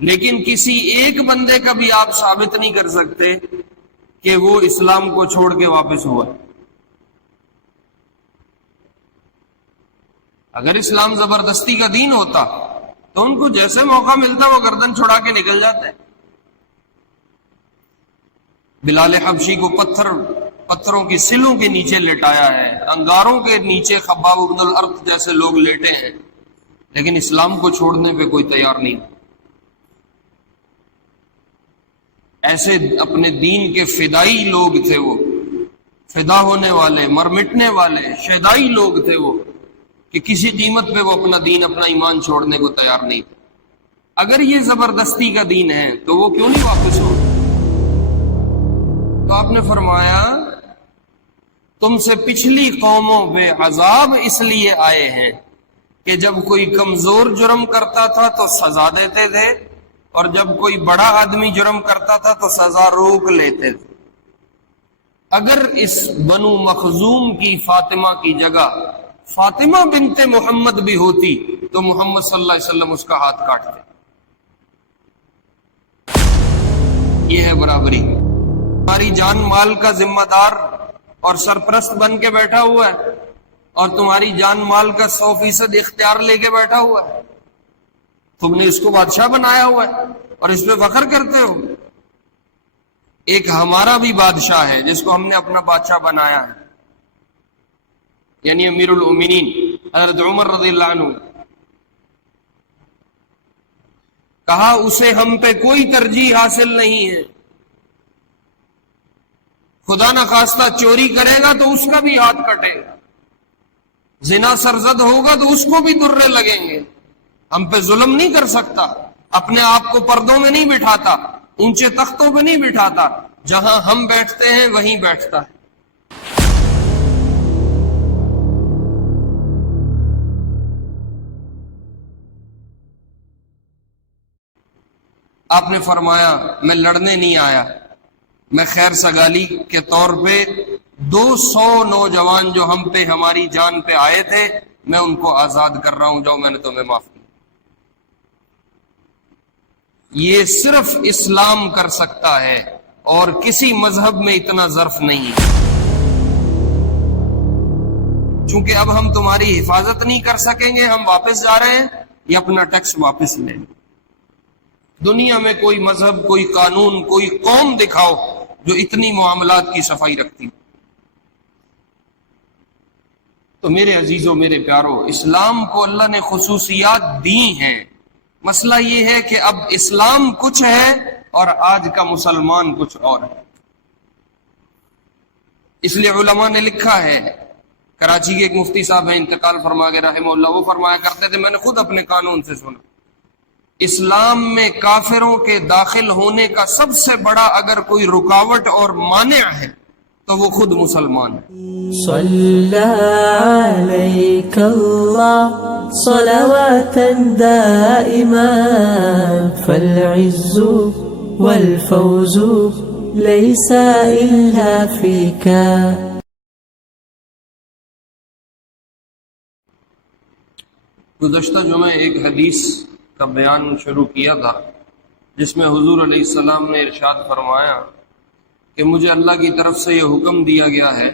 لیکن کسی ایک بندے کا بھی آپ ثابت نہیں کر سکتے کہ وہ اسلام کو چھوڑ کے واپس ہوا۔ اگر اسلام زبردستی کا دین ہوتا تو ان کو جیسے موقع ملتا وہ گردن چھڑا کے نکل جاتے۔ بلال حبشی کو پتھروں کی سلوں کے نیچے لٹایا ہے، انگاروں کے نیچے خباب بن الارت جیسے لوگ لیٹے ہیں، لیکن اسلام کو چھوڑنے پہ کوئی تیار نہیں۔ ایسے اپنے دین کے فدائی لوگ تھے، وہ فدا ہونے والے، مر مٹنے والے شہدائی لوگ تھے وہ، کہ کسی قیمت پہ وہ اپنا دین، اپنا ایمان چھوڑنے کو تیار نہیں تھے۔ اگر یہ زبردستی کا دین ہے تو وہ کیوں نہیں واپس ہو؟ تو آپ نے فرمایا تم سے پچھلی قوموں پہ عذاب اس لیے آئے ہیں کہ جب کوئی کمزور جرم کرتا تھا تو سزا دیتے تھے، اور جب کوئی بڑا آدمی جرم کرتا تھا تو سزا روک لیتے تھے۔ اگر اس بنو مخزوم کی فاطمہ کی جگہ فاطمہ بنت محمد بھی ہوتی تو محمد صلی اللہ علیہ وسلم اس کا ہاتھ کاٹتے۔ یہ ہے برابری۔ تمہاری جان مال کا ذمہ دار اور سرپرست بن کے بیٹھا ہوا ہے، اور تمہاری جان مال کا 100% اختیار لے کے بیٹھا ہوا ہے، تم نے اس کو بادشاہ بنایا ہوا ہے اور اس پہ فخر کرتے ہو۔ ایک ہمارا بھی بادشاہ ہے جس کو ہم نے اپنا بادشاہ بنایا ہے، یعنی امیر المومنین حضرت عمر رضی اللہ عنہ۔ کہا اسے ہم پہ کوئی ترجیح حاصل نہیں ہے، خدا نہ خواستہ چوری کرے گا تو اس کا بھی ہاتھ کٹے گا، زنا سرزد ہوگا تو اس کو بھی درے لگیں گے، ہم پہ ظلم نہیں کر سکتا، اپنے آپ کو پردوں میں نہیں بٹھاتا، اونچے تختوں پہ نہیں بٹھاتا، جہاں ہم بیٹھتے ہیں وہیں بیٹھتا ہے۔ آپ نے فرمایا میں لڑنے نہیں آیا، میں خیر سگالی کے طور پہ 200 نوجوان جو ہم پہ ہماری جان پہ آئے تھے میں ان کو آزاد کر رہا ہوں، جاؤ میں نے تمہیں معاف کیا۔ یہ صرف اسلام کر سکتا ہے اور کسی مذہب میں اتنا ظرف نہیں۔ چونکہ اب ہم تمہاری حفاظت نہیں کر سکیں گے، ہم واپس جا رہے ہیں، یہ اپنا ٹیکس واپس لیں۔ دنیا میں کوئی مذہب، کوئی قانون، کوئی قوم دکھاؤ جو اتنی معاملات کی صفائی رکھتی۔ تو میرے عزیزوں، میرے پیاروں، اسلام کو اللہ نے خصوصیات دی ہیں۔ مسئلہ یہ ہے کہ اب اسلام کچھ ہے اور آج کا مسلمان کچھ اور ہے۔ اس لیے علماء نے لکھا ہے، کراچی کے ایک مفتی صاحب ہیں، انتقال فرما گئے رحمہ اللہ، وہ فرمایا کرتے تھے، میں نے خود اپنے قانون سے سنا، اسلام میں کافروں کے داخل ہونے کا سب سے بڑا اگر کوئی رکاوٹ اور مانع ہے تو وہ خود مسلمان ہے۔ صلی علیک اللہ صلواتا دائما فالعز والفوز لیس الا فیک۔ گزشتہ جمعہ ایک حدیث کا بیان شروع کیا تھا جس میں حضور علیہ السلام نے ارشاد فرمایا کہ مجھے اللہ کی طرف سے یہ حکم دیا گیا ہے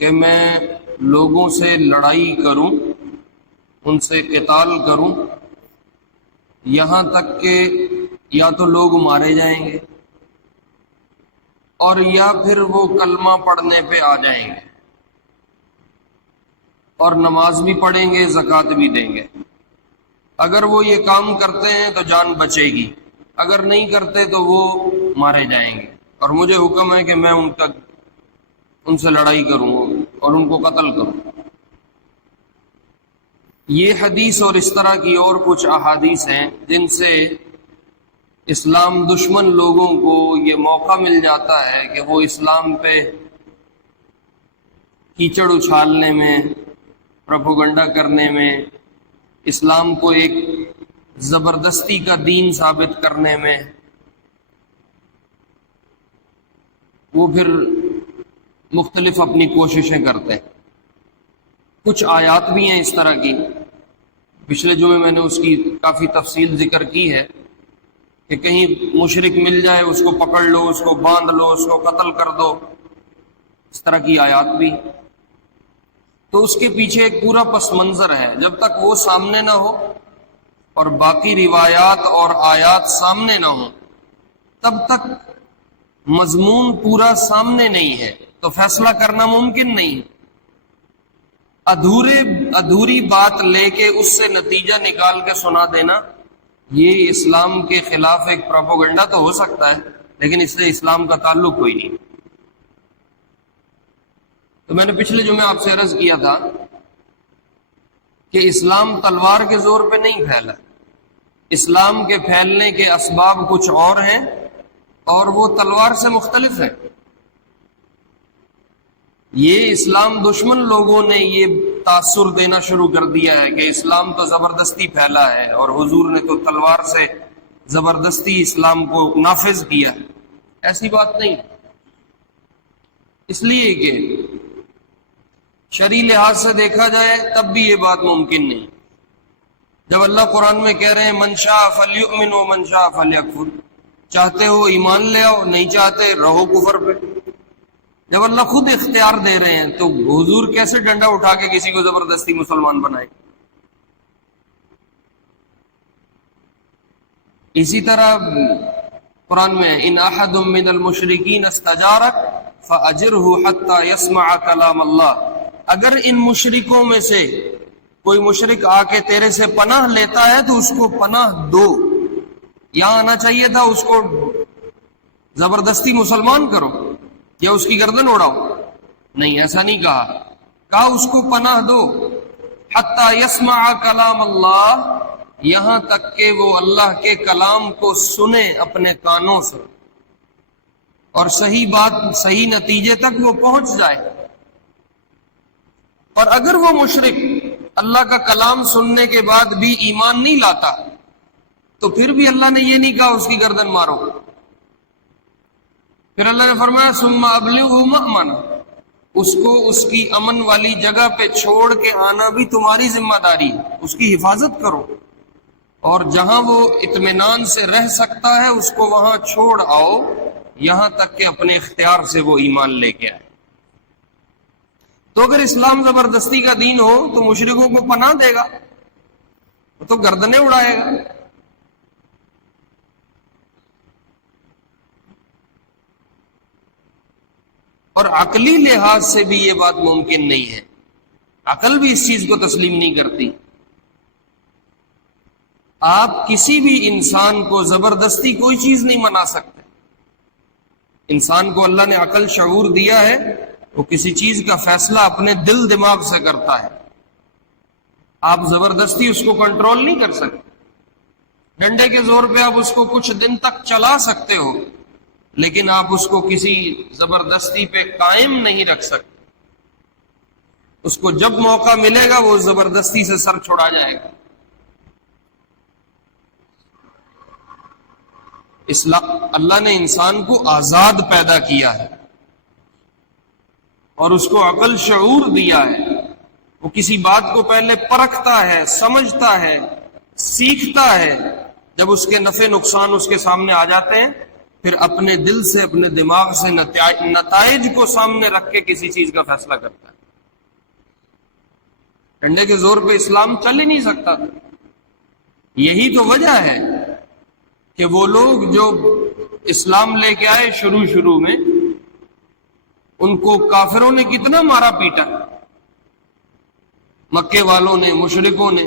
کہ میں لوگوں سے لڑائی کروں، ان سے قتال کروں، یہاں تک کہ یا تو لوگ مارے جائیں گے اور یا پھر وہ کلمہ پڑھنے پہ آ جائیں گے اور نماز بھی پڑھیں گے، زکوٰۃ بھی دیں گے۔ اگر وہ یہ کام کرتے ہیں تو جان بچے گی، اگر نہیں کرتے تو وہ مارے جائیں گے، اور مجھے حکم ہے کہ میں ان سے لڑائی کروں اور ان کو قتل کروں۔ یہ حدیث اور اس طرح کی اور کچھ احادیث ہیں جن سے اسلام دشمن لوگوں کو یہ موقع مل جاتا ہے کہ وہ اسلام پہ کیچڑ اچھالنے میں، پروپیگنڈا کرنے میں، اسلام کو ایک زبردستی کا دین ثابت کرنے میں، وہ پھر مختلف اپنی کوششیں کرتے ہیں۔ کچھ آیات بھی ہیں اس طرح کی، پچھلے جمعے میں نے اس کی کافی تفصیل ذکر کی ہے کہ کہیں مشرک مل جائے اس کو پکڑ لو، اس کو باندھ لو، اس کو قتل کر دو، اس طرح کی آیات بھی. تو اس کے پیچھے ایک پورا پس منظر ہے. جب تک وہ سامنے نہ ہو اور باقی روایات اور آیات سامنے نہ ہوں تب تک مضمون پورا سامنے نہیں ہے تو فیصلہ کرنا ممکن نہیں. ادھوری بات لے کے اس سے نتیجہ نکال کے سنا دینا، یہ اسلام کے خلاف ایک پروپیگنڈا تو ہو سکتا ہے، لیکن اس سے اسلام کا تعلق کوئی نہیں. تو میں نے پچھلے جمعے آپ سے عرض کیا تھا کہ اسلام تلوار کے زور پہ نہیں پھیلا. اسلام کے پھیلنے کے اسباب کچھ اور ہیں اور وہ تلوار سے مختلف ہے. یہ اسلام دشمن لوگوں نے یہ تاثر دینا شروع کر دیا ہے کہ اسلام تو زبردستی پھیلا ہے اور حضور نے تو تلوار سے زبردستی اسلام کو نافذ کیا. ایسی بات نہیں. اس لیے کہ شرعی لحاظ سے دیکھا جائے تب بھی یہ بات ممکن نہیں. جب اللہ قرآن میں کہہ رہے ہیں من شاء فلیؤمن ومن شاء فلیکفر، چاہتے ہو ایمان لے آؤ، نہیں چاہتے رہو کفر پہ. جب اللہ خود اختیار دے رہے ہیں تو حضور کیسے ڈنڈا اٹھا کے کسی کو زبردستی مسلمان بنائے؟ اسی طرح قرآن میں ان احد من المشرکین استجارک فاجرہ حتی یسمع کلام اللہ، اگر ان مشرکوں میں سے کوئی مشرک آ کے تیرے سے پناہ لیتا ہے تو اس کو پناہ دو. یہاں آنا چاہیے تھا اس کو زبردستی مسلمان کرو یا اس کی گردن اڑاؤ، نہیں، ایسا نہیں کہا. کہا اس کو پناہ دو حتی یسمع کلام اللہ، یہاں تک کہ وہ اللہ کے کلام کو سنے اپنے کانوں سے اور صحیح بات، صحیح نتیجے تک وہ پہنچ جائے. اور اگر وہ مشرک اللہ کا کلام سننے کے بعد بھی ایمان نہیں لاتا تو پھر بھی اللہ نے یہ نہیں کہا اس کی گردن مارو. پھر اللہ نے فرمایا ثم ابلغہ مأمنہ، اس کو اس کی امن والی جگہ پہ چھوڑ کے آنا بھی تمہاری ذمہ داری ہے، اس کی حفاظت کرو، اور جہاں وہ اطمینان سے رہ سکتا ہے اس کو وہاں چھوڑ آؤ، یہاں تک کہ اپنے اختیار سے وہ ایمان لے کے آئے. تو اگر اسلام زبردستی کا دین ہو تو مشرکوں کو پناہ دے گا، وہ تو گردنیں اڑائے گا. اور عقلی لحاظ سے بھی یہ بات ممکن نہیں ہے، عقل بھی اس چیز کو تسلیم نہیں کرتی. آپ کسی بھی انسان کو زبردستی کوئی چیز نہیں منا سکتے. انسان کو اللہ نے عقل شعور دیا ہے، وہ کسی چیز کا فیصلہ اپنے دل دماغ سے کرتا ہے. آپ زبردستی اس کو کنٹرول نہیں کر سکتے. ڈنڈے کے زور پہ آپ اس کو کچھ دن تک چلا سکتے ہو، لیکن آپ اس کو کسی زبردستی پہ قائم نہیں رکھ سکتے. اس کو جب موقع ملے گا وہ زبردستی سے سر چھڑا جائے گا. اللہ نے انسان کو آزاد پیدا کیا ہے اور اس کو عقل شعور دیا ہے. وہ کسی بات کو پہلے پرکھتا ہے، سمجھتا ہے، سیکھتا ہے. جب اس کے نفع نقصان اس کے سامنے آ جاتے ہیں پھر اپنے دل سے، اپنے دماغ سے نتائج کو سامنے رکھ کے کسی چیز کا فیصلہ کرتا ہے. ڈنڈے کے زور پہ اسلام چل ہی نہیں سکتا. یہی تو وجہ ہے کہ وہ لوگ جو اسلام لے کے آئے شروع میں ان کو کافروں نے کتنا مارا پیٹا، مکے والوں نے، مشرکوں نے،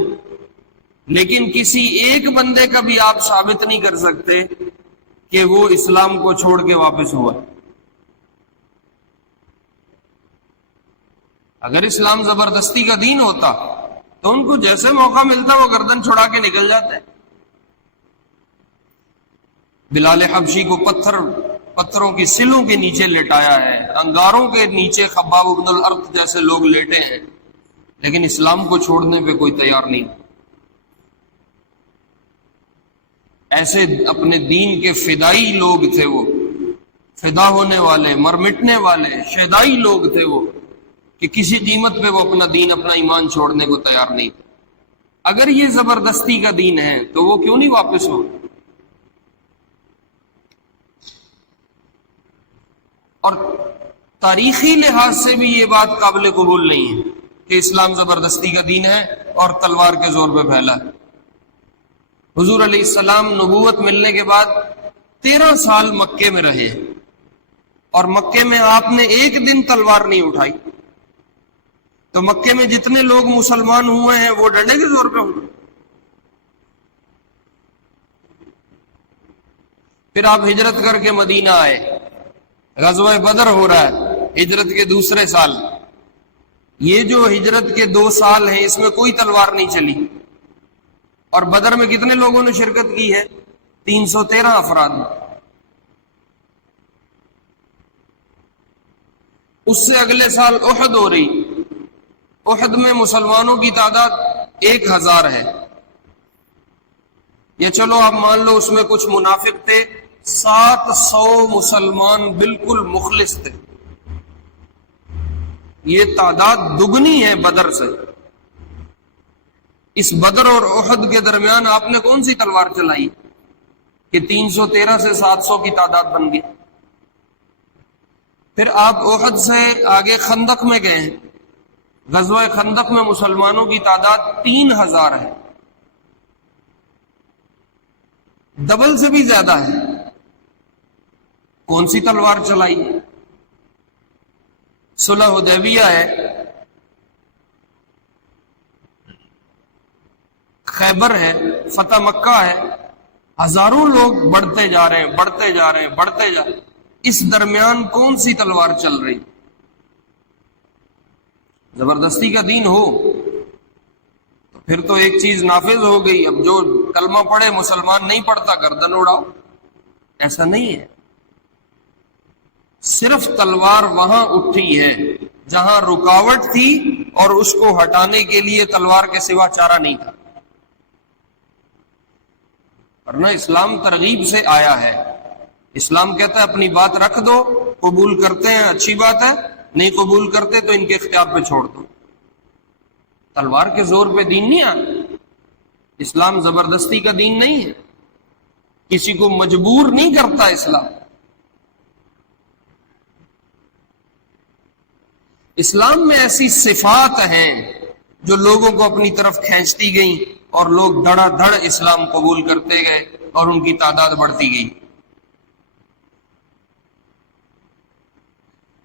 لیکن کسی ایک بندے کا بھی آپ ثابت نہیں کر سکتے کہ وہ اسلام کو چھوڑ کے واپس ہوا. اگر اسلام زبردستی کا دین ہوتا تو ان کو جیسے موقع ملتا وہ گردن چھڑا کے نکل جاتے. بلال حبشی کو پتھروں کی سلوں کے نیچے لٹایا ہے، انگاروں کے نیچے خباب بن الارت جیسے لوگ لیٹے ہیں، لیکن اسلام کو چھوڑنے پہ کوئی تیار نہیں. ایسے اپنے دین کے فدائی لوگ تھے، وہ فدا ہونے والے، مر مٹنے والے شہدائی لوگ تھے وہ، کہ کسی قیمت پہ وہ اپنا دین، اپنا ایمان چھوڑنے کو تیار نہیں تھے. اگر یہ زبردستی کا دین ہے تو وہ کیوں نہیں واپس ہو؟ اور تاریخی لحاظ سے بھی یہ بات قابل قبول نہیں ہے کہ اسلام زبردستی کا دین ہے اور تلوار کے زور پہ پھیلا ہے۔ حضور علیہ السلام نبوت ملنے کے بعد 13 سال مکے میں رہے اور مکے میں آپ نے ایک دن تلوار نہیں اٹھائی، تو مکے میں جتنے لوگ مسلمان ہوئے ہیں وہ ڈنڈے کے زور پہ ہوئے۔ پھر آپ ہجرت کر کے مدینہ آئے، غزوہ بدر ہو رہا ہے ہجرت کے دوسرے سال۔ یہ جو ہجرت کے 2 سال ہیں اس میں کوئی تلوار نہیں چلی، اور بدر میں کتنے لوگوں نے شرکت کی ہے؟ 313 افراد۔ اس سے اگلے سال احد ہو رہی، احد میں مسلمانوں کی تعداد 1000 ہے، یا چلو آپ مان لو اس میں کچھ منافق تھے، 700 مسلمان بالکل مخلص تھے۔ یہ تعداد دگنی ہے بدر سے۔ اس بدر اور احد کے درمیان آپ نے کون سی تلوار چلائی کہ 313 سے 700 کی تعداد بن گئی؟ پھر آپ احد سے آگے خندق میں گئے ہیں، غزوہ خندق میں مسلمانوں کی تعداد 3000 ہے، ڈبل سے بھی زیادہ ہے۔ کون سی تلوار چلائی؟ صلح حدیبیہ ہے، خیبر ہے، فتح مکہ ہے، ہزاروں لوگ بڑھتے جا رہے ہیں، بڑھتے جا رہے ہیں، بڑھتے جا رہے ہیں۔ اس درمیان کون سی تلوار چل رہی؟ زبردستی کا دین ہو تو پھر تو ایک چیز نافذ ہو گئی، اب جو کلمہ پڑھے مسلمان نہیں پڑھتا گردن اڑاؤ، ایسا نہیں ہے۔ صرف تلوار وہاں اٹھی ہے جہاں رکاوٹ تھی اور اس کو ہٹانے کے لیے تلوار کے سوا چارہ نہیں تھا، ورنہ اسلام ترغیب سے آیا ہے۔ اسلام کہتا ہے اپنی بات رکھ دو، قبول کرتے ہیں اچھی بات ہے، نہیں قبول کرتے تو ان کے اختیار پہ چھوڑ دو۔ تلوار کے زور پہ دین نہیں آتا۔ اسلام زبردستی کا دین نہیں ہے، کسی کو مجبور نہیں کرتا اسلام۔ اسلام میں ایسی صفات ہیں جو لوگوں کو اپنی طرف کھینچتی گئیں اور لوگ دھڑا دھڑ اسلام قبول کرتے گئے اور ان کی تعداد بڑھتی گئی۔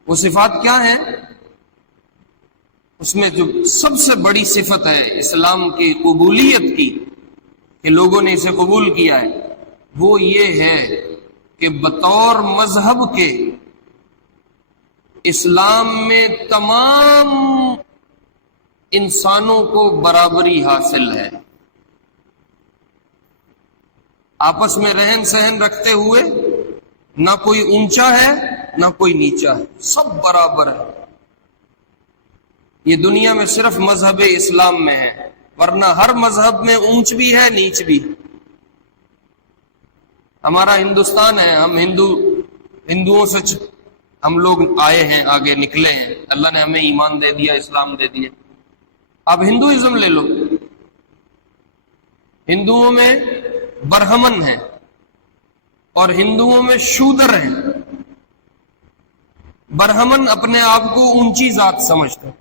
وہ صفات کیا ہیں؟ اس میں جو سب سے بڑی صفت ہے اسلام کی قبولیت کی کہ لوگوں نے اسے قبول کیا ہے، وہ یہ ہے کہ بطور مذہب کے اسلام میں تمام انسانوں کو برابری حاصل ہے، آپس میں رہن سہن رکھتے ہوئے، نہ کوئی اونچا ہے نہ کوئی نیچا ہے، سب برابر ہے۔ یہ دنیا میں صرف مذہب اسلام میں ہے، ورنہ ہر مذہب میں اونچ بھی ہے نیچ بھی۔ ہمارا ہندوستان ہے، ہم ہندوؤں سے ہم لوگ آئے ہیں، آگے نکلے ہیں، اللہ نے ہمیں ایمان دے دیا، اسلام دے دیا۔ آپ ہندوازم لے لو، ہندوؤں میں برہمن ہیں اور ہندوؤں میں شودر ہیں۔ برہمن اپنے آپ کو اونچی ذات سمجھتے ہیں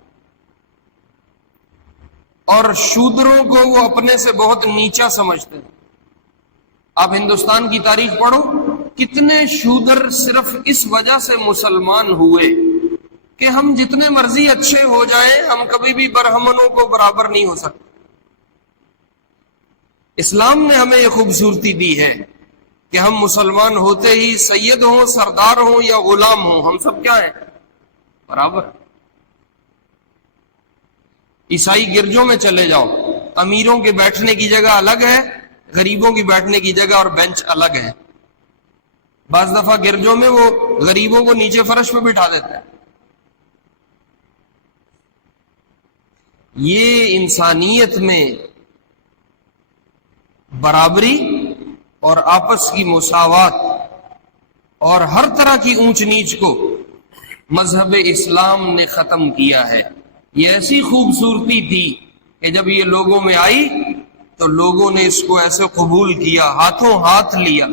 اور شودروں کو وہ اپنے سے بہت نیچا سمجھتے ہیں۔ آپ ہندوستان کی تاریخ پڑھو، کتنے شودر صرف اس وجہ سے مسلمان ہوئے کہ ہم جتنے مرضی اچھے ہو جائیں ہم کبھی بھی برہمنوں کو برابر نہیں ہو سکتے۔ اسلام نے ہمیں یہ خوبصورتی دی ہے کہ ہم مسلمان ہوتے ہی سید ہوں، سردار ہوں یا غلام ہوں، ہم سب کیا ہیں؟ برابر۔ عیسائی گرجوں میں چلے جاؤ، امیروں کے بیٹھنے کی جگہ الگ ہے، غریبوں کی بیٹھنے کی جگہ اور بینچ الگ ہے۔ بعض دفعہ گرجوں میں وہ غریبوں کو نیچے فرش پہ بٹھا دیتا ہے۔ یہ انسانیت میں برابری اور آپس کی مساوات اور ہر طرح کی اونچ نیچ کو مذہب اسلام نے ختم کیا ہے۔ یہ ایسی خوبصورتی تھی کہ جب یہ لوگوں میں آئی تو لوگوں نے اس کو ایسے قبول کیا، ہاتھوں ہاتھ لیا۔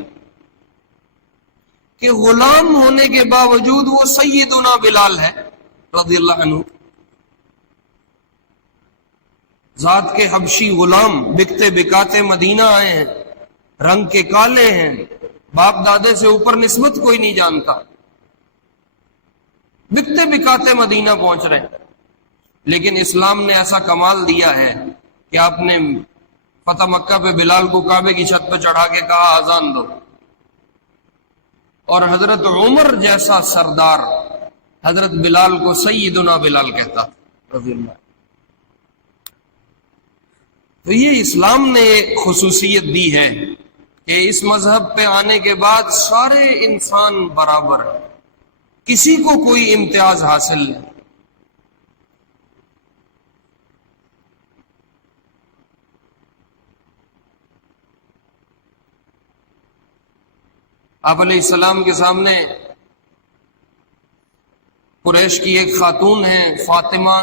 کہ غلام ہونے کے باوجود وہ سیدنا بلال ہے رضی اللہ عنہ، ذات کے حبشی غلام، بکتے بکاتے مدینہ آئے ہیں، رنگ کے کالے ہیں، باپ دادے سے اوپر نسبت کوئی نہیں جانتا، بکتے بکاتے مدینہ پہنچ رہے ہیں، لیکن اسلام نے ایسا کمال دیا ہے کہ آپ نے فتح مکہ پہ بلال کو کعبے کی چھت پہ چڑھا کے کہا اذان دو، اور حضرت عمر جیسا سردار حضرت بلال کو سیدنا بلال کہتا رضی اللہ۔ تو یہ اسلام نے ایک خصوصیت دی ہے کہ اس مذہب پہ آنے کے بعد سارے انسان برابر ہیں، کسی کو کوئی امتیاز حاصل نہیں۔ آپ علیہ السلام کے سامنے قریش کی ایک خاتون ہے فاطمہ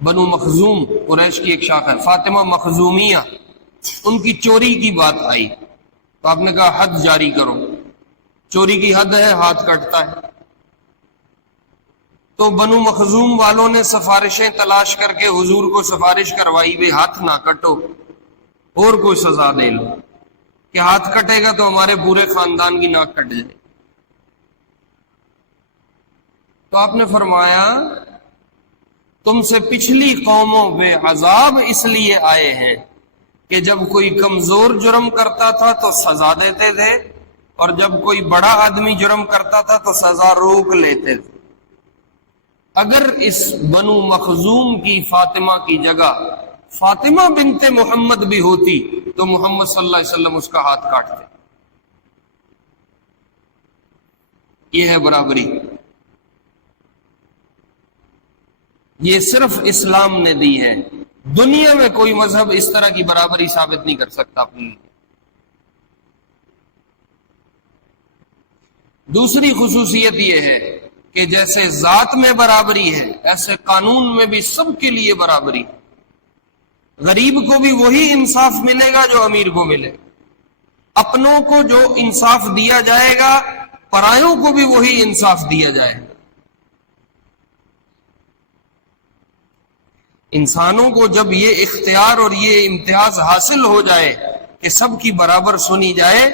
بنو مخزوم، قریش کی ایک شاخ ہے فاطمہ مخزومیہ، ان کی چوری کی بات آئی تو آپ نے کہا حد جاری کرو، چوری کی حد ہے، ہاتھ کٹتا ہے۔ تو بنو مخزوم والوں نے سفارشیں تلاش کر کے حضور کو سفارش کروائی، بھی ہاتھ نہ کٹو، اور کوئی سزا دے لو کہ ہاتھ کٹے گا تو ہمارے پورے خاندان کی ناک کٹ جائے۔ تو آپ نے فرمایا تم سے پچھلی قوموں پہ عذاب اس لیے آئے ہیں کہ جب کوئی کمزور جرم کرتا تھا تو سزا دیتے تھے، اور جب کوئی بڑا آدمی جرم کرتا تھا تو سزا روک لیتے تھے۔ اگر اس بنو مخزوم کی فاطمہ کی جگہ فاطمہ بنت محمد بھی ہوتی تو محمد صلی اللہ علیہ وسلم اس کا ہاتھ کاٹتے۔ یہ ہے برابری، یہ صرف اسلام نے دی ہے، دنیا میں کوئی مذہب اس طرح کی برابری ثابت نہیں کر سکتا اپنی۔ دوسری خصوصیت یہ ہے کہ جیسے ذات میں برابری ہے ایسے قانون میں بھی سب کے لیے برابری ہے۔ غریب کو بھی وہی انصاف ملے گا جو امیر کو ملے، اپنوں کو جو انصاف دیا جائے گا پرایوں کو بھی وہی انصاف دیا جائے گا۔ انسانوں کو جب یہ اختیار اور یہ امتیاز حاصل ہو جائے کہ سب کی برابر سنی جائے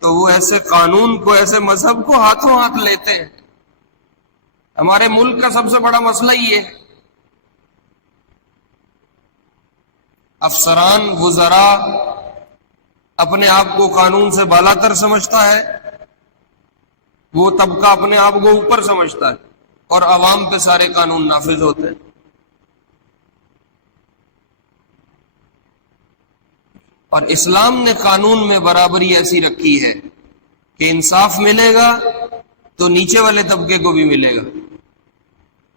تو وہ ایسے قانون کو، ایسے مذہب کو ہاتھوں ہاتھ لیتے ہیں۔ ہمارے ملک کا سب سے بڑا مسئلہ یہ ہے، افسران وزراء اپنے آپ کو قانون سے بالا تر سمجھتا ہے، وہ طبقہ اپنے آپ کو اوپر سمجھتا ہے، اور عوام پہ سارے قانون نافذ ہوتے ہیں۔ اور اسلام نے قانون میں برابری ایسی رکھی ہے کہ انصاف ملے گا تو نیچے والے طبقے کو بھی ملے گا،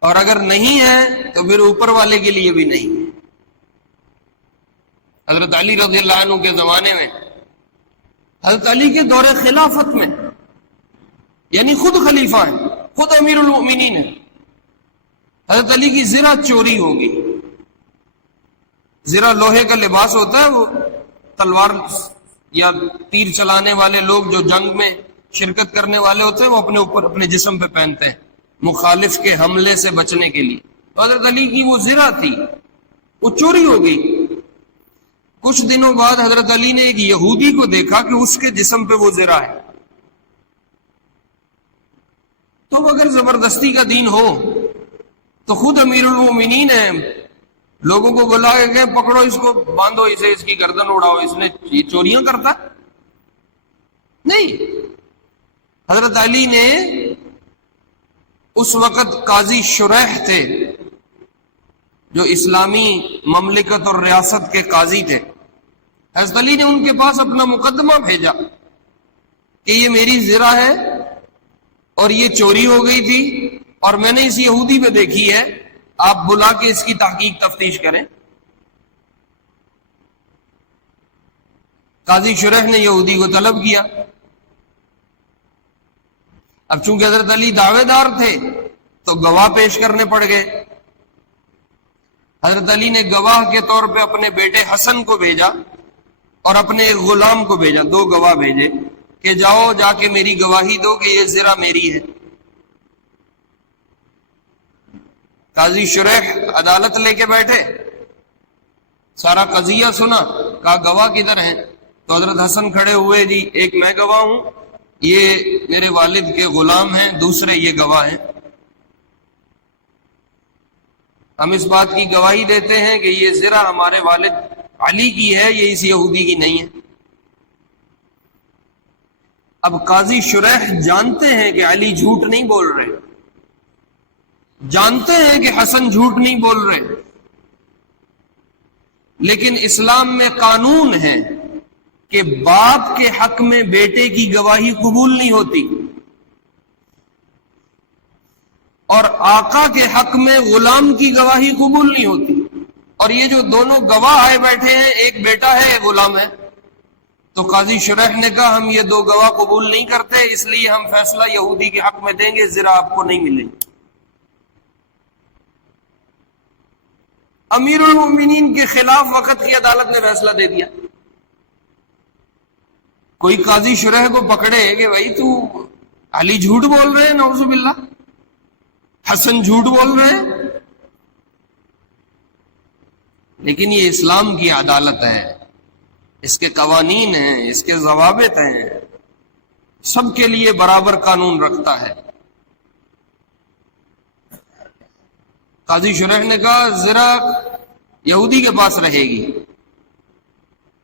اور اگر نہیں ہے تو پھر اوپر والے کے لیے بھی نہیں۔ حضرت علی رضی اللہ عنہ کے زمانے میں، حضرت علی کے دور خلافت میں، یعنی خود خلیفہ ہیں، خود امیر المؤمنین ہیں، حضرت علی کی زرہ چوری ہوگی۔ زرہ لوہے کا لباس ہوتا ہے، وہ تلوار یا تیر چلانے والے لوگ جو جنگ میں شرکت کرنے والے ہوتے ہیں وہ اپنے اوپر اپنے جسم پہ پہنتے ہیں مخالف کے حملے سے بچنے کے لیے۔ تو حضرت علی کی وہ زرہ تھی، وہ چوری ہو گئی۔ کچھ دنوں بعد حضرت علی نے ایک یہودی کو دیکھا کہ اس کے جسم پہ وہ زرہ ہے۔ تو اگر زبردستی کا دین ہو تو خود امیر المومنین ہیں، لوگوں کو بلا کے کہ پکڑو اس کو، باندھو اسے، اس کی گردن اڑاؤ، اس نے یہ چوریاں کرتا نہیں۔ حضرت علی نے اس وقت قاضی شریح تھے جو اسلامی مملکت اور ریاست کے قاضی تھے، حضرت علی نے ان کے پاس اپنا مقدمہ بھیجا کہ یہ میری زرہ ہے اور یہ چوری ہو گئی تھی اور میں نے اس یہودی پہ دیکھی ہے، آپ بلا کے اس کی تحقیق تفتیش کریں۔ قاضی شریح نے یہودی کو طلب کیا۔ اب چونکہ حضرت علی دعوے دار تھے تو گواہ پیش کرنے پڑ گئے۔ حضرت علی نے گواہ کے طور پہ اپنے بیٹے حسن کو بھیجا اور اپنے ایک غلام کو بھیجا، دو گواہ بھیجے۔ کہ جاؤ جا کے میری گواہی دو کہ یہ زرہ میری ہے۔ قاضی شریح عدالت لے کے بیٹھے، سارا قضیہ سنا، کہا گواہ کدھر ہیں؟ تو حضرت حسن کھڑے ہوئے، جی ایک میں گواہ ہوں، یہ میرے والد کے غلام ہیں، دوسرے یہ گواہ ہیں۔ ہم اس بات کی گواہی دیتے ہیں کہ یہ زرہ ہمارے والد علی کی ہے، یہ اس یہودی کی نہیں ہے۔ اب قاضی شریح جانتے ہیں کہ علی جھوٹ نہیں بول رہے، جانتے ہیں کہ حسن جھوٹ نہیں بول رہے، لیکن اسلام میں قانون ہے کہ باپ کے حق میں بیٹے کی گواہی قبول نہیں ہوتی، اور آقا کے حق میں غلام کی گواہی قبول نہیں ہوتی۔ اور یہ جو دونوں گواہ آئے بیٹھے ہیں، ایک بیٹا ہے ایک غلام ہے، تو قاضی شریح نے کہا ہم یہ دو گواہ قبول نہیں کرتے، اس لیے ہم فیصلہ یہودی کے حق میں دیں گے، زرہ آپ کو نہیں ملے گی۔ امیر المومنین کے خلاف وقت کی عدالت نے فیصلہ دے دیا۔ کوئی قاضی شریح کو پکڑے کہ بھائی تو علی جھوٹ بول رہے ہیں، نعوذ باللہ، حسن جھوٹ بول رہے ہیں، لیکن یہ اسلام کی عدالت ہے، اس کے قوانین ہیں، اس کے ضوابط ہیں، سب کے لیے برابر قانون رکھتا ہے۔ قاضی شریح نے کہا زرہ یہودی کے پاس رہے گی۔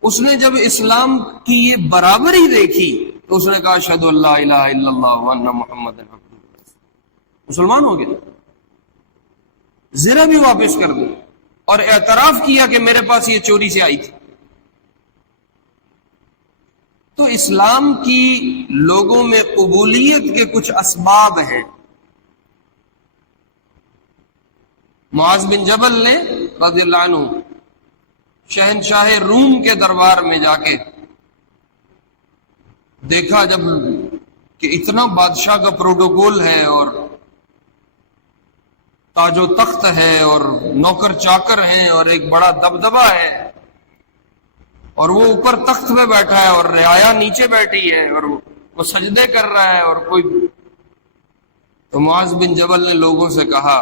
اس نے جب اسلام کی یہ برابری دیکھی تو اس نے کہا اشہد ان لا الہ الا اللہ وان محمد عبدہ، مسلمان ہو گیا، زرہ بھی واپس کر دو، اور اعتراف کیا کہ میرے پاس یہ چوری سے آئی تھی۔ تو اسلام کی لوگوں میں قبولیت کے کچھ اسباب ہیں۔ معاذ بن جبل نے رضی اللہ عنہ شہنشاہ روم کے دربار میں جا کے دیکھا جب کہ اتنا بادشاہ کا پروٹوکول ہے اور تاج و تخت ہے اور نوکر چاکر ہیں اور ایک بڑا دبدبہ ہے، اور وہ اوپر تخت پہ بیٹھا ہے اور رعایا نیچے بیٹھی ہے اور وہ سجدے کر رہا ہے، اور کوئی، تو معاذ بن جبل نے لوگوں سے کہا،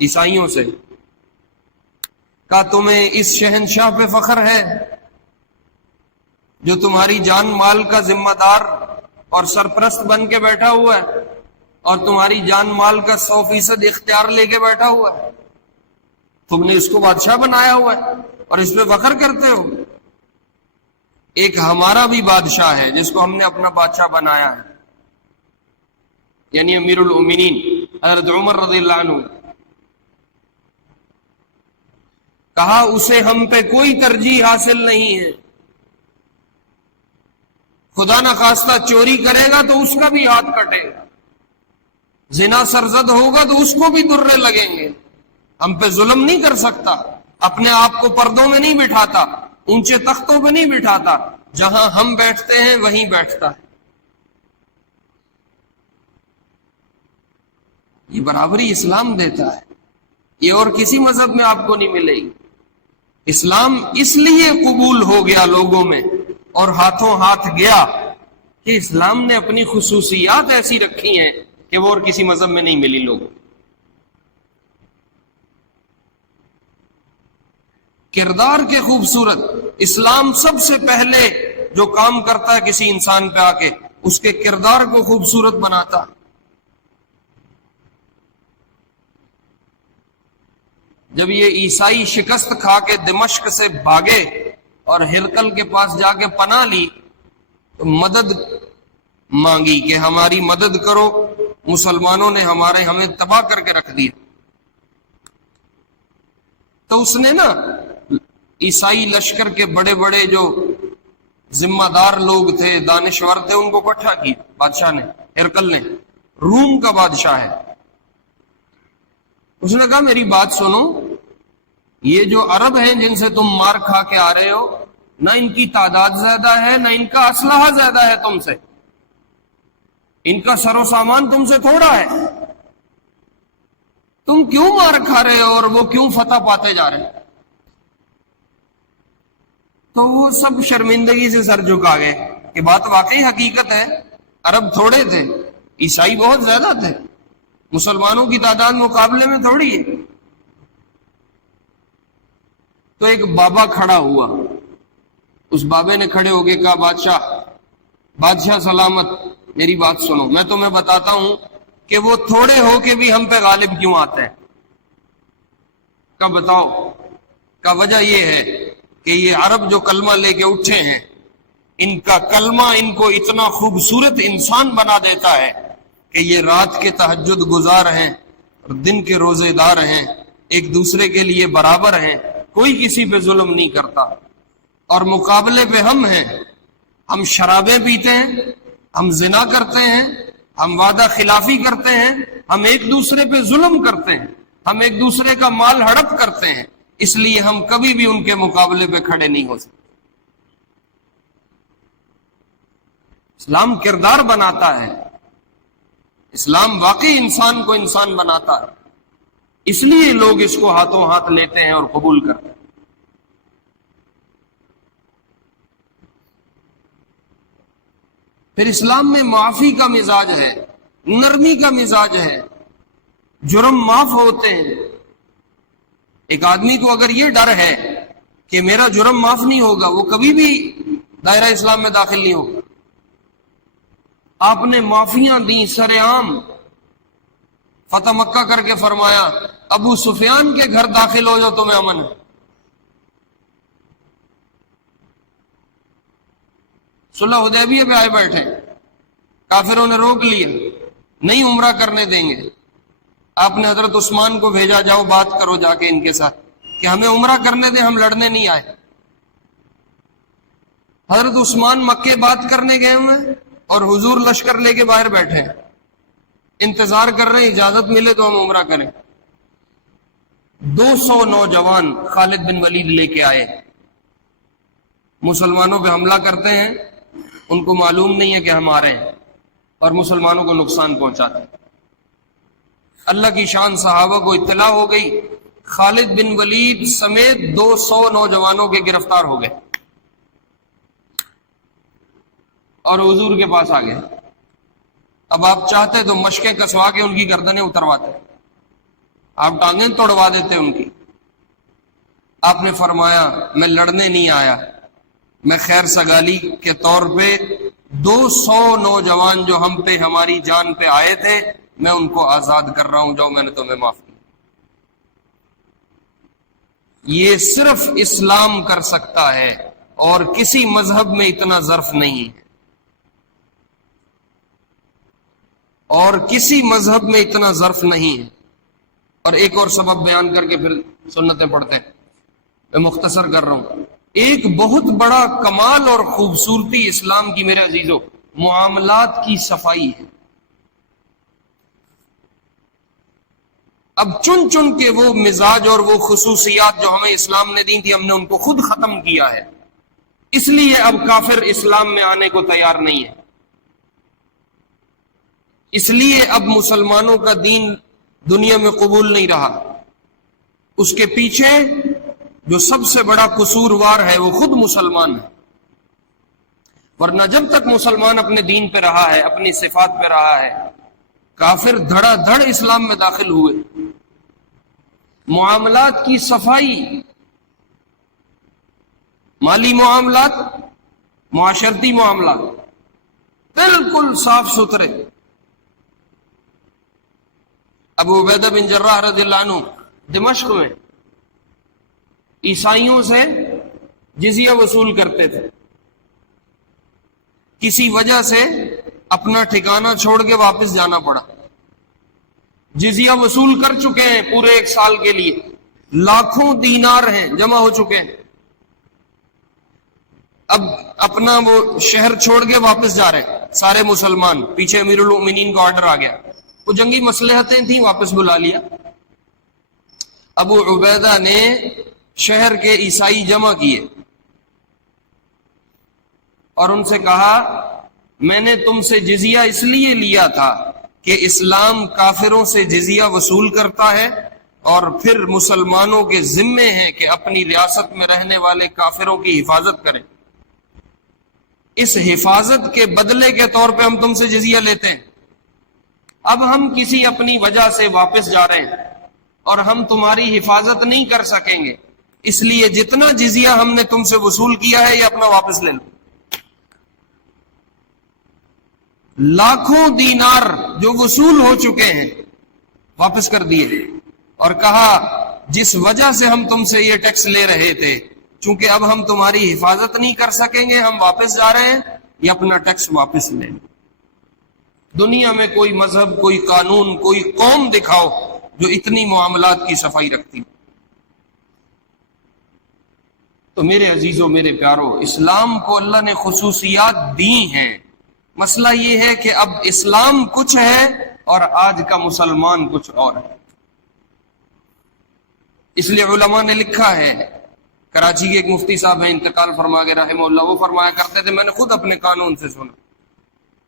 عیسائیوں سے کہا تمہیں اس شہنشاہ پہ فخر ہے جو تمہاری جان مال کا ذمہ دار اور سرپرست بن کے بیٹھا ہوا ہے اور تمہاری جان مال کا 100% اختیار لے کے بیٹھا ہوا ہے، تم نے اس کو بادشاہ بنایا ہوا ہے اور اس پہ فخر کرتے ہو؟ ایک ہمارا بھی بادشاہ ہے جس کو ہم نے اپنا بادشاہ بنایا ہے، یعنی امیر المومنین حضرت عمر رضی اللہ عنہ۔ کہا اسے ہم پہ کوئی ترجیح حاصل نہیں ہے، خدا نہ خواستہ چوری کرے گا تو اس کا بھی ہاتھ کٹے گا، زنا سرزد ہوگا تو اس کو بھی درے لگیں گے، ہم پہ ظلم نہیں کر سکتا، اپنے آپ کو پردوں میں نہیں بٹھاتا، اونچے تختوں پہ نہیں بٹھاتا، جہاں ہم بیٹھتے ہیں وہیں بیٹھتا ہے۔ یہ برابری اسلام دیتا ہے، یہ اور کسی مذہب میں آپ کو نہیں ملے گی۔ اسلام اس لیے قبول ہو گیا لوگوں میں اور ہاتھوں ہاتھ گیا کہ اسلام نے اپنی خصوصیات ایسی رکھی ہیں کہ وہ اور کسی مذہب میں نہیں ملی لوگوں۔ کردار کے خوبصورت، اسلام سب سے پہلے جو کام کرتا ہے کسی انسان پہ آ کے اس کے کردار کو خوبصورت بناتا۔ جب یہ عیسائی شکست کھا کے دمشق سے بھاگے اور ہرقل کے پاس جا کے پناہ لی تو مدد مانگی کہ ہماری مدد کرو، مسلمانوں نے ہمیں تباہ کر کے رکھ دیا، تو اس نے نا عیسائی لشکر کے بڑے بڑے جو ذمہ دار لوگ تھے، دانشور تھے، ان کو اکٹھا کیا بادشاہ نے، ہرقل نے، روم کا بادشاہ ہے۔ اس نے کہا میری بات سنو، یہ جو عرب ہیں جن سے تم مار کھا کے آ رہے ہو، نہ ان کی تعداد زیادہ ہے نہ ان کا اسلحہ زیادہ ہے تم سے، ان کا سر و سامان تم سے تھوڑا ہے، تم کیوں مار کھا رہے ہو اور وہ کیوں فتح پاتے جا رہے ہیں؟ تو وہ سب شرمندگی سے سر جھکا گئے کہ بات واقعی حقیقت ہے، عرب تھوڑے تھے، عیسائی بہت زیادہ تھے، مسلمانوں کی تعداد مقابلے میں تھوڑی ہے۔ تو ایک بابا کھڑا ہوا، اس بابے نے کھڑے ہو کے کہا بادشاہ سلامت، میری بات سنو، میں تمہیں بتاتا ہوں کہ وہ تھوڑے ہو کے بھی ہم پہ غالب کیوں آتے ہیں۔ کہا بتاؤ۔ کا وجہ یہ ہے کہ یہ عرب جو کلمہ لے کے اٹھے ہیں، ان کا کلمہ ان کو اتنا خوبصورت انسان بنا دیتا ہے کہ یہ رات کے تہجد گزار ہیں اور دن کے روزے دار ہیں، ایک دوسرے کے لیے برابر ہیں، کوئی کسی پہ ظلم نہیں کرتا۔ اور مقابلے پہ ہم ہیں، ہم شرابیں پیتے ہیں، ہم زنا کرتے ہیں، ہم وعدہ خلافی کرتے ہیں، ہم ایک دوسرے پہ ظلم کرتے ہیں، ہم ایک دوسرے کا مال ہڑپ کرتے ہیں، اس لیے ہم کبھی بھی ان کے مقابلے پہ کھڑے نہیں ہو سکتے۔ اسلام کردار بناتا ہے، اسلام واقعی انسان کو انسان بناتا ہے، اس لیے لوگ اس کو ہاتھوں ہاتھ لیتے ہیں اور قبول کرتے ہیں۔ پھر اسلام میں معافی کا مزاج ہے، نرمی کا مزاج ہے، جرم معاف ہوتے ہیں۔ ایک آدمی کو اگر یہ ڈر ہے کہ میرا جرم معاف نہیں ہوگا، وہ کبھی بھی دائرہ اسلام میں داخل نہیں ہوگا۔ آپ نے معافیاں دیں سر عام، فتح مکہ کر کے فرمایا ابو سفیان کے گھر داخل ہو جاؤ تمہیں امن ہے۔ صلح حدیبیہ پہ آئے بیٹھے، کافروں نے روک لیا، نہیں عمرہ کرنے دیں گے۔ آپ نے حضرت عثمان کو بھیجا، جاؤ بات کرو جا کے ان کے ساتھ کہ ہمیں عمرہ کرنے دیں، ہم لڑنے نہیں آئے۔ حضرت عثمان مکے بات کرنے گئے ہوئے ہیں اور حضور لشکر لے کے باہر بیٹھے ہیں، انتظار کر رہے ہیں اجازت ملے تو ہم عمرہ کریں۔ 200 نوجوان خالد بن ولید لے کے آئے، مسلمانوں پہ حملہ کرتے ہیں، ان کو معلوم نہیں ہے کہ ہم آ رہے ہیں، اور مسلمانوں کو نقصان پہنچاتے ہیں۔ اللہ کی شان، صحابہ کو اطلاع ہو گئی، خالد بن ولید سمیت 200 نوجوانوں کے گرفتار ہو گئے اور حضور کے پاس آ گئے۔ اب آپ چاہتے تو مشقیں کسوا کے ان کی گردنیں اترواتے، آپ ٹانگیں توڑوا دیتے ان کی۔ آپ نے فرمایا میں لڑنے نہیں آیا، میں خیر سگالی کے طور پہ 200 نوجوان جو ہم پہ ہماری جان پہ آئے تھے، میں ان کو آزاد کر رہا ہوں، جاؤ میں نے تمہیں معاف کیا۔ یہ صرف اسلام کر سکتا ہے اور کسی مذہب میں اتنا ظرف نہیں ہے، اور کسی مذہب میں اتنا ظرف نہیں ہے۔ اور ایک اور سبب بیان کر کے پھر سنتیں پڑھتے ہیں، میں مختصر کر رہا ہوں۔ ایک بہت بڑا کمال اور خوبصورتی اسلام کی میرے عزیزو معاملات کی صفائی ہے۔ اب چن چن کے وہ مزاج اور وہ خصوصیات جو ہمیں اسلام نے دی تھی، ہم نے ان کو خود ختم کیا ہے، اس لیے اب کافر اسلام میں آنے کو تیار نہیں ہے۔ اس لیے اب مسلمانوں کا دین دنیا میں قبول نہیں رہا۔ اس کے پیچھے جو سب سے بڑا قصوروار ہے وہ خود مسلمان ہے، ورنہ جب تک مسلمان اپنے دین پہ رہا ہے، اپنی صفات پہ رہا ہے، کافر دھڑا دھڑ اسلام میں داخل ہوئے۔ معاملات کی صفائی، مالی معاملات، معاشرتی معاملات بالکل صاف ستھرے۔ ابو عبیدہ بن جراح رضی اللہ عنہ دمشق میں عیسائیوں سے جزیہ وصول کرتے تھے، کسی وجہ سے اپنا ٹھکانہ چھوڑ کے واپس جانا پڑا۔ جزیہ وصول کر چکے ہیں پورے 1 سال کے لیے، لاکھوں دینار ہیں جمع ہو چکے ہیں، اب اپنا وہ شہر چھوڑ کے واپس جا رہے ہیں سارے مسلمان۔ پیچھے امیر المؤمنین کا آرڈر آ گیا، وہ جنگی مصلحتیں تھیں، واپس بلا لیا۔ ابو عبیدہ نے شہر کے عیسائی جمع کیے اور ان سے کہا میں نے تم سے جزیہ اس لیے لیا تھا کہ اسلام کافروں سے جزیہ وصول کرتا ہے اور پھر مسلمانوں کے ذمے ہیں کہ اپنی ریاست میں رہنے والے کافروں کی حفاظت کریں۔ اس حفاظت کے بدلے کے طور پہ ہم تم سے جزیہ لیتے ہیں. اب ہم کسی اپنی وجہ سے واپس جا رہے ہیں اور ہم تمہاری حفاظت نہیں کر سکیں گے، اس لیے جتنا جزیہ ہم نے تم سے وصول کیا ہے یہ اپنا واپس لے لو. لاکھوں دینار جو وصول ہو چکے ہیں واپس کر دیے اور کہا جس وجہ سے ہم تم سے یہ ٹیکس لے رہے تھے، چونکہ اب ہم تمہاری حفاظت نہیں کر سکیں گے، ہم واپس جا رہے ہیں، یہ اپنا ٹیکس واپس لے لیں. دنیا میں کوئی مذہب، کوئی قانون، کوئی قوم دکھاؤ جو اتنی معاملات کی صفائی رکھتی. تو میرے عزیزوں، میرے پیارو، اسلام کو اللہ نے خصوصیات دی ہیں. مسئلہ یہ ہے کہ اب اسلام کچھ ہے اور آج کا مسلمان کچھ اور ہے. اس لیے علماء نے لکھا ہے، کراچی کے ایک مفتی صاحب ہیں، انتقال فرما گئے رحمہ اللہ، وہ فرمایا کرتے تھے، میں نے خود اپنے قانون سے سنا،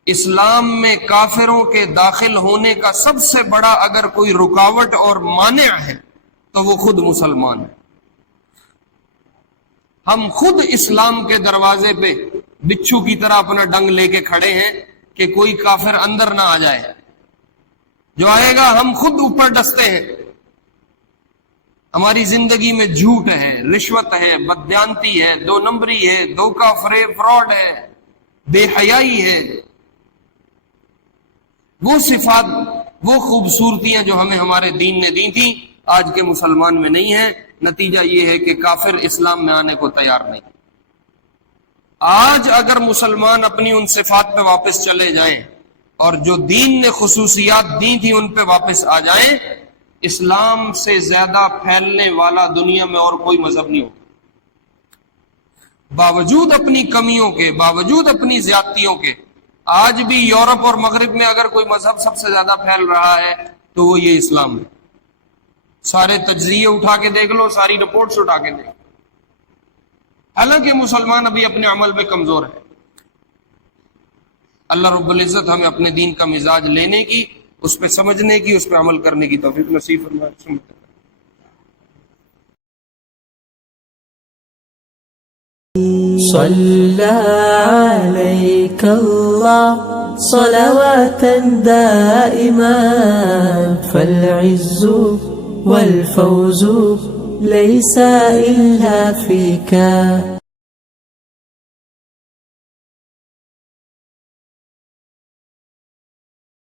اسلام میں کافروں کے داخل ہونے کا سب سے بڑا اگر کوئی رکاوٹ اور مانع ہے تو وہ خود مسلمان ہے. ہم خود اسلام کے دروازے پہ بچھو کی طرح اپنا ڈنگ لے کے کھڑے ہیں کہ کوئی کافر اندر نہ آ جائے. جو آئے گا ہم خود اوپر ڈستے ہیں. ہماری زندگی میں جھوٹ ہے، رشوت ہے، بددیانتی ہے، دو نمبری ہے، دھوکہ فریب فراڈ ہے، بے حیائی ہے. وہ صفات، وہ خوبصورتیاں جو ہمیں ہمارے دین نے دی تھی آج کے مسلمان میں نہیں ہے. نتیجہ یہ ہے کہ کافر اسلام میں آنے کو تیار نہیں. آج اگر مسلمان اپنی ان صفات پہ واپس چلے جائیں اور جو دین نے خصوصیات دی تھی ان پہ واپس آ جائیں، اسلام سے زیادہ پھیلنے والا دنیا میں اور کوئی مذہب نہیں ہوگا. باوجود اپنی کمیوں کے، باوجود اپنی زیادتیوں کے، آج بھی یورپ اور مغرب میں اگر کوئی مذہب سب سے زیادہ پھیل رہا ہے تو وہ یہ اسلام ہے. سارے تجزیے اٹھا کے دیکھ لو، ساری رپورٹس اٹھا کے دیکھ لو. حالانکہ مسلمان ابھی اپنے عمل میں کمزور ہے. اللہ رب العزت ہمیں اپنے دین کا مزاج لینے کی، اس پہ سمجھنے کی، اس پہ عمل کرنے کی توفیق نصیب فرمائے. صلى عليك الله صلواتا دائما فالعز والفوز ليس إلا فيك.